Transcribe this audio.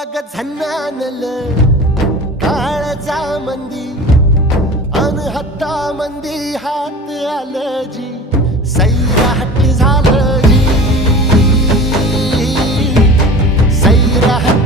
अग झन्नानल काळजा मंदी अन हत्ता मंदी हात आलं जी सैराट झालं जी सैराट